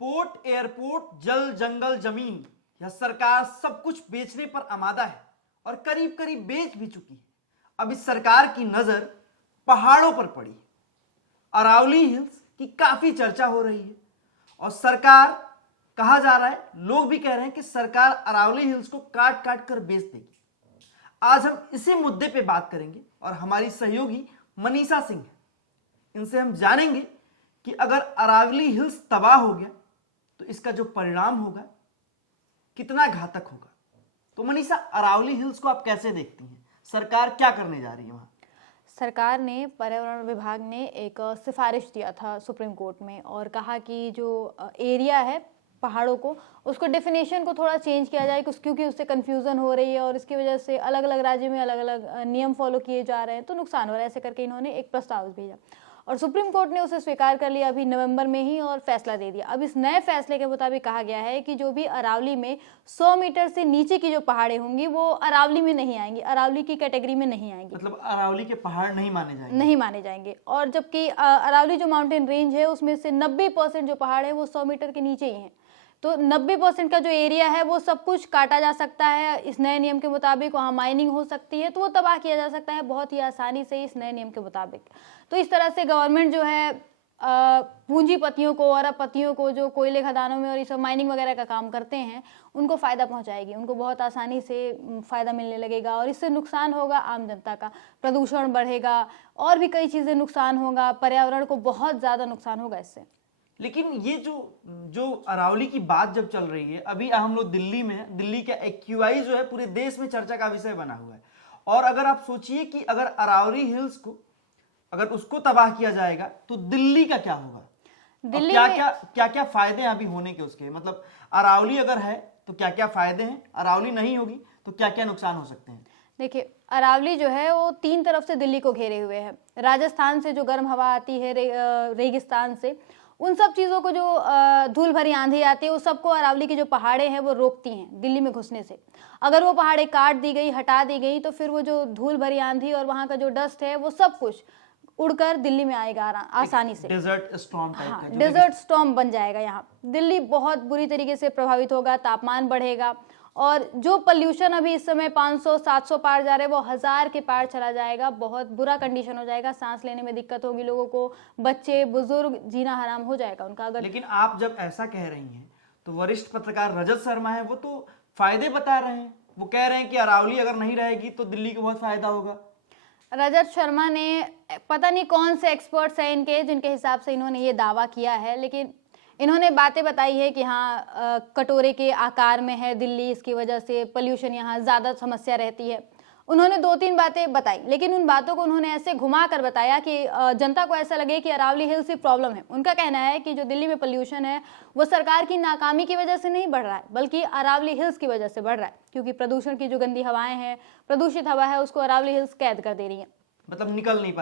Port, airport, जल, जंगल, जमीन, यह सरकार सब कुछ बेचने पर आमादा है और करीब करीब बेच भी चुकी है। अब इस सरकार की नजर पहाड़ों पर पड़ी। अरावली हिल्स की काफी चर्चा हो रही है और सरकार, कहा जा रहा है, लोग भी कह रहे हैं कि सरकार अरावली हिल्स को काट काट कर बेच देगी। आज हम इसी मुद्दे पे बात करेंगे और हमारी सहयोगी मनीषा सिंह है। इनसे हम जानेंगे कि अगर अरावली हिल्स तबाह हो गया तो इसका जो परिणाम होगा कितना घातक होगा। तो मनीषा, अरावली हिल्स को आप कैसे देखती हैं? सरकार क्या करने जा रही है वहां? सरकार ने, पर्यावरण विभाग ने एक सिफारिश दिया था सुप्रीम कोर्ट में और कहा कि जो एरिया है पहाड़ों को, उसको डेफिनेशन को थोड़ा चेंज किया जाए क्योंकि उससे कन्फ्यूज़न हो रही है और इसकी वजह से अलग अलग राज्यों में अलग अलग नियम फॉलो किए जा रहे हैं तो नुकसान हो रहा है। ऐसे करके इन्होंने एक प्रस्ताव भेजा और सुप्रीम कोर्ट ने उसे स्वीकार कर लिया अभी नवंबर में ही और फैसला दे दिया। अब इस नए फैसले के मुताबिक कहा गया है कि जो भी अरावली में 100 मीटर से नीचे की जो पहाड़ें होंगी वो अरावली में नहीं आएंगी, अरावली की कैटेगरी में नहीं आएंगी। मतलब अरावली के पहाड़ नहीं माने जाएंगे? नहीं माने जाएंगे। और जबकि अरावली जो माउंटेन रेंज है उसमें से 90% जो पहाड़ है वो 100 मीटर के नीचे ही हैं। तो 90% का जो एरिया है वो सब कुछ काटा जा सकता है इस नए नियम के मुताबिक। वहाँ माइनिंग हो सकती है तो वो तबाह किया जा सकता है बहुत ही आसानी से इस नए नियम के मुताबिक। तो इस तरह से गवर्नमेंट जो है पूंजीपतियों को, अरबपतियों को, जो कोयले खदानों में और ये सब माइनिंग वगैरह का काम करते हैं, उनको फ़ायदा पहुंचाएगी। उनको बहुत आसानी से फ़ायदा मिलने लगेगा और इससे नुकसान होगा आम जनता का, प्रदूषण बढ़ेगा और भी कई चीज़ें नुकसान होगा, पर्यावरण को बहुत ज़्यादा नुकसान होगा इससे। लेकिन ये जो अरावली की बात जब चल रही है, अभी हम लोग दिल्ली में हैं, दिल्ली का एक्यूआई जो है पूरे देश में चर्चा का विषय बना हुआ है। और अगर आप सोचिए कि अगर अरावली हिल्स को अगर उसको तबाह किया जाएगा तो दिल्ली का क्या होगा? दिल्ली क्या क्या फायदे हैं अभी होने के उसके? मतलब अरावली अगर है तो क्या क्या फायदे हैं, अरावली नहीं होगी तो क्या क्या नुकसान हो सकते हैं? देखिए, अरावली जो है वो 3 तरफ से दिल्ली को घेरे हुए है। राजस्थान से जो गर्म हवा आती है, रेगिस्तान से, उन सब चीज़ों को, जो धूल भरी आंधी आती है, वो सबको अरावली की जो पहाड़ें हैं वो रोकती हैं दिल्ली में घुसने से। अगर वो पहाड़ें काट दी गई, हटा दी गई, तो फिर वो जो धूल भरी आंधी और वहाँ का जो डस्ट है वो सब कुछ उड़कर दिल्ली में आएगा आसानी से। डेजर्ट स्टॉर्म टाइप का, डेजर्ट स्टॉर्म बन जाएगा यहाँ। दिल्ली बहुत बुरी तरीके से प्रभावित होगा, तापमान बढ़ेगा और जो पोल्यूशन अभी इस समय 500-700 पार जा रहे हैं वो 1000 के पार चला जाएगा। बहुत बुरा कंडीशन हो जाएगा, सांस लेने में दिक्कत होगी लोगों को, बच्चे बुजुर्ग, जीना हराम हो जाएगा उनका। अगर लेकिन आप जब ऐसा कह रही हैं तो वरिष्ठ पत्रकार रजत शर्मा है, वो तो फायदे बता रहे हैं। वो कह रहे हैं कि अरावली अगर नहीं रहेगी तो दिल्ली को बहुत फायदा होगा। रजत शर्मा ने, पता नहीं कौन से एक्सपर्ट्स हैं इनके जिनके हिसाब से इन्होंने ये दावा किया है, लेकिन इन्होंने बातें बताई है कि हाँ, कटोरे के आकार में है दिल्ली, इसकी वजह से पोल्यूशन यहाँ ज़्यादा समस्या रहती है। उन्होंने 2-3 बातें बताई, लेकिन उन बातों को उन्होंने ऐसे घुमा कर बताया कि जनता को ऐसा लगे कि अरावली हिल्स की प्रॉब्लम है। उनका कहना है कि जो दिल्ली में पोल्यूशन है वो सरकार की नाकामी की वजह से नहीं बढ़ रहा है, बल्कि अरावली हिल्स की वजह से बढ़ रहा है, क्योंकि प्रदूषण की जो गंदी हवाएं हैं, प्रदूषित हवा है, उसको अरावली हिल्स कैद कर दे रही है। मतलब निकल नहीं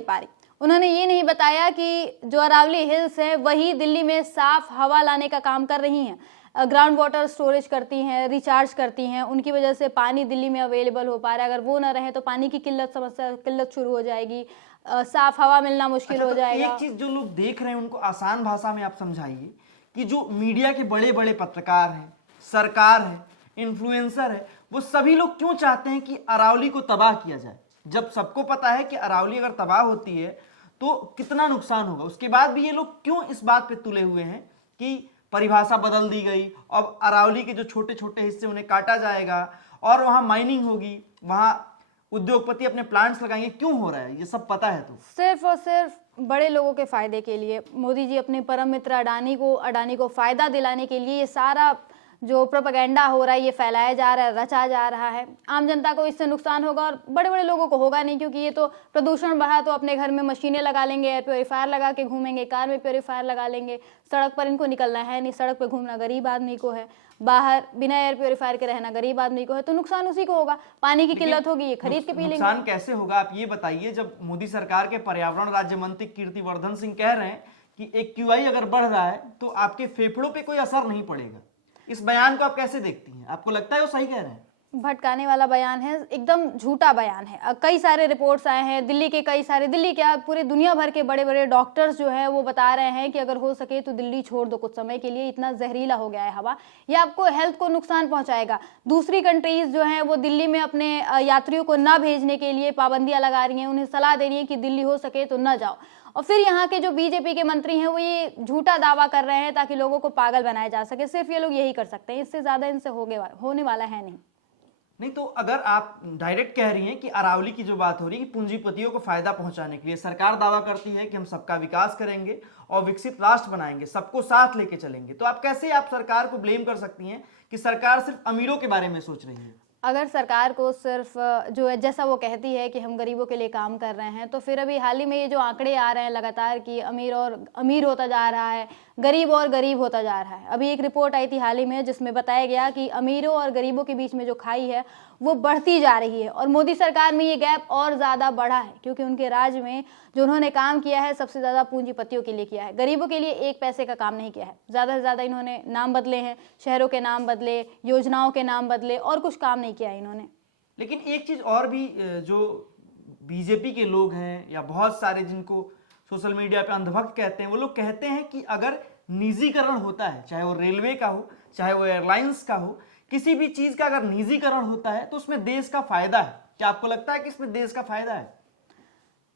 पा रही। उन्होंने ये नहीं बताया कि जो अरावली हिल्स है वही दिल्ली में साफ हवा लाने का काम कर रही हैं, ग्राउंड वाटर स्टोरेज करती हैं, रिचार्ज करती हैं, उनकी वजह से पानी दिल्ली में अवेलेबल हो पा रहा है। अगर वो ना रहे तो पानी की किल्लत शुरू हो जाएगी, साफ हवा मिलना मुश्किल हो जाएगा। एक चीज जो लोग देख रहे हैं उनको आसान भाषा में आप समझाइए कि जो मीडिया के बड़े बड़े पत्रकार हैं, सरकार है, इन्फ्लुएंसर है, वो सभी लोग क्यों चाहते हैं कि अरावली को तबाह किया जाए, जब सबको पता है कि अरावली अगर तबाह होती है तो कितना नुकसान होगा। उसके बाद भी ये लोग क्यों इस बात पे तुले हुए हैं कि परिभाषा बदल दी गई, अब अरावली के जो छोटे छोटे हिस्से उन्हें काटा जाएगा और वहां माइनिंग होगी, वहां उद्योगपति अपने प्लांट्स लगाएंगे। क्यों हो रहा है ये सब पता है? तो सिर्फ और सिर्फ बड़े लोगों के फायदे के लिए, मोदी जी अपने परम मित्र अडानी को फायदा दिलाने के लिए ये सारा जो प्रोपेगेंडा हो रहा है ये फैलाया जा रहा है, रचा जा रहा है। आम जनता को इससे नुकसान होगा और बड़े बड़े लोगों को होगा नहीं, क्योंकि ये तो प्रदूषण बढ़ा तो अपने घर में मशीनें लगा लेंगे, एयर प्योरीफायर लगा के घूमेंगे, कार में प्योरीफायर लगा लेंगे। सड़क पर इनको निकलना है नहीं, सड़क पर घूमना गरीब आदमी को है, बाहर बिना एयर प्योरीफायर के रहना गरीब आदमी को है, तो नुकसान उसी को होगा। पानी की किल्लत होगी, ये खरीद के पी लेंगे। नुकसान कैसे होगा आप ये बताइए, जब मोदी सरकार के पर्यावरण राज्य मंत्री कीर्तिवर्धन सिंह कह रहे हैं कि एक्यूआई अगर बढ़ रहा है तो आपके फेफड़ों पे कोई असर नहीं पड़ेगा। इस बयान को आप कैसे देखती हैं? आपको लगता है वो सही कह रहे हैं? भटकाने वाला बयान है, एकदम झूठा बयान है। कई सारे रिपोर्ट्स आए हैं, दिल्ली क्या पूरी दुनिया भर के बड़े बड़े डॉक्टर्स जो है वो बता रहे हैं कि अगर हो सके तो दिल्ली छोड़ दो कुछ समय के लिए, इतना जहरीला हो गया है हवा, ये आपको हेल्थ को नुकसान पहुंचाएगा। दूसरी कंट्रीज जो हैं वो दिल्ली में अपने यात्रियों को ना भेजने के लिए पाबंदियां लगा रही हैं, उन्हें सलाह दे रही है कि दिल्ली हो सके तो ना जाओ। और फिर यहाँ के जो बीजेपी के मंत्री हैं वो ये झूठा दावा कर रहे हैं ताकि लोगों को पागल बनाया जा सके। सिर्फ ये लोग यही कर सकते हैं, इससे ज्यादा इनसे होने वाला है नहीं। तो अगर आप डायरेक्ट कह रही हैं कि अरावली की जो बात हो रही है कि पूंजीपतियों को फायदा पहुंचाने के लिए सरकार दावा करती है कि हम सबका विकास करेंगे और विकसित राष्ट्र बनाएंगे, सबको साथ लेके चलेंगे, तो आप कैसे सरकार को ब्लेम कर सकती हैं कि सरकार सिर्फ अमीरों के बारे में सोच रही है? अगर सरकार को सिर्फ जो है जैसा वो कहती है कि हम गरीबों के लिए काम कर रहे हैं, तो फिर अभी हाल ही में ये जो आंकड़े आ रहे हैं लगातार कि अमीर होता जा रहा है, गरीब और गरीब होता जा रहा है। अभी एक रिपोर्ट आई थी हाल ही में जिसमें बताया गया कि अमीरों और गरीबों के बीच में जो खाई है वो बढ़ती जा रही है, और मोदी सरकार में ये गैप और ज़्यादा बढ़ा है क्योंकि उनके राज्य में जो उन्होंने काम किया है सबसे ज़्यादा पूंजीपतियों के लिए किया है, गरीबों के लिए एक पैसे का काम नहीं किया है। ज़्यादा से ज़्यादा इन्होंने नाम बदले हैं, शहरों के नाम बदले, योजनाओं के नाम बदले, और कुछ काम नहीं किया है इन्होंने। लेकिन एक चीज़ और भी, जो बीजेपी के लोग हैं या बहुत सारे जिनको सोशल मीडिया पे अंधभक्त कहते हैं, वो लोग कहते हैं कि अगर निजीकरण होता है, चाहे वो रेलवे का हो, चाहे वो एयरलाइंस का हो, किसी भी चीज का अगर निजीकरण होता है तो उसमें देश का फायदा है। क्या आपको लगता है कि इसमें देश का फायदा है?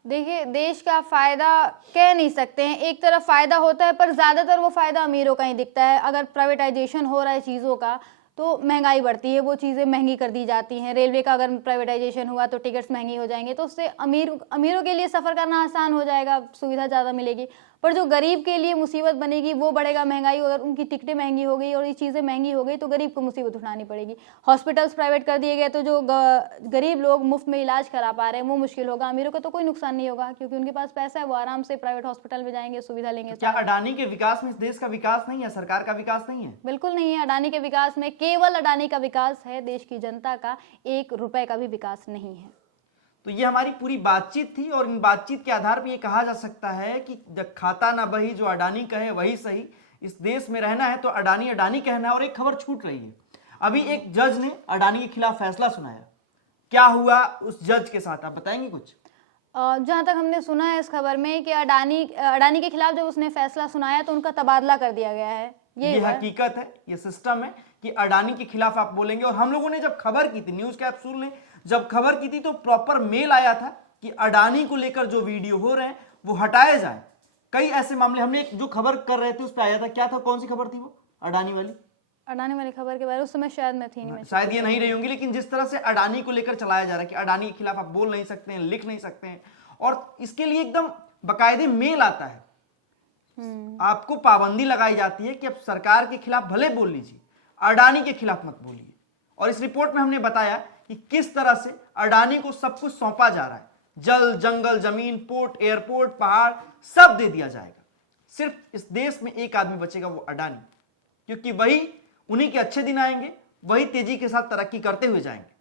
देखिए, देश का फायदा कह नहीं सकते हैं, एक तरफ फायदा होता है पर ज्यादातर वो फायदा अमीरों का ही दिखता है। अगर प्राइवेटाइजेशन हो रहा है चीजों का तो महंगाई बढ़ती है, वो चीज़ें महंगी कर दी जाती हैं। रेलवे का अगर प्राइवेटाइजेशन हुआ तो टिकट्स महंगी हो जाएंगे, तो उससे अमीरों के लिए सफ़र करना आसान हो जाएगा, सुविधा ज़्यादा मिलेगी। पर जो गरीब के लिए मुसीबत बनेगी वो बढ़ेगा महंगाई। अगर उनकी टिकटें महंगी हो गई और ये चीज़ें महंगी हो गई तो गरीब को मुसीबत उठानी पड़ेगी। हॉस्पिटल्स प्राइवेट कर दिए गए तो जो गरीब लोग मुफ्त में इलाज करा पा रहे हैं वो मुश्किल होगा। अमीरों को तो कोई नुकसान नहीं होगा क्योंकि उनके पास पैसा है, वो आराम से प्राइवेट हॉस्पिटल में जाएंगे, सुविधा लेंगे। क्या अडानी के विकास में इस देश का विकास नहीं है, सरकार का विकास नहीं है? बिल्कुल नहीं है। अडानी के विकास में केवल अडानी का विकास है, देश की जनता का 1 रुपए का भी विकास नहीं है। तो ये हमारी पूरी बातचीत थी और इन बातचीत के आधार पर ये कहा जा सकता है कि जब खाता ना बही जो अडानी कहे वही सही, इस देश में रहना है तो अडानी अडानी कहना है। और एक खबर छूट रही है, अभी एक जज ने अडानी के खिलाफ फैसला सुनाया। क्या हुआ उस जज के साथ, आप बताएंगे कुछ? जहाँ तक हमने सुना है इस खबर में कि अडानी के खिलाफ जब उसने फैसला सुनाया तो उनका तबादला कर दिया गया है। ये हकीकत है, ये सिस्टम है कि अडानी के खिलाफ आप बोलेंगे। और हम लोगों ने जब खबर की थी, न्यूज कैप्सूल ने जब खबर की थी तो प्रॉपर मेल आया था कि अडानी को लेकर जो वीडियो हो रहे हैं वो हटाए जाए। कई ऐसे मामले हमने जो खबर कर रहे थे उस पर आया था। क्या था, कौन सी खबर थी वो? अडानी वाली खबर के बारे में उस समय शायद मैं थी नहीं, शायद ये नहीं रही होंगी। लेकिन जिस तरह से अडानी को लेकर चलाया जा रहा है कि अडानी के खिलाफ आप बोल नहीं सकते हैं, लिख नहीं सकते हैं, और इसके लिए एकदम बाकायदे मेल आता है, आपको पाबंदी लगाई जाती है कि अब सरकार के खिलाफ भले बोल लीजिए, अडानी के खिलाफ मत बोलिए। और इस रिपोर्ट में हमने बताया कि किस तरह से अडानी को सब कुछ सौंपा जा रहा है। जल, जंगल, जमीन, पोर्ट, एयरपोर्ट, पहाड़ सब दे दिया जाएगा। सिर्फ इस देश में एक आदमी बचेगा, वो अडानी, क्योंकि वही उन्हीं के अच्छे दिन आएंगे, वही तेजी के साथ तरक्की करते हुए जाएंगे।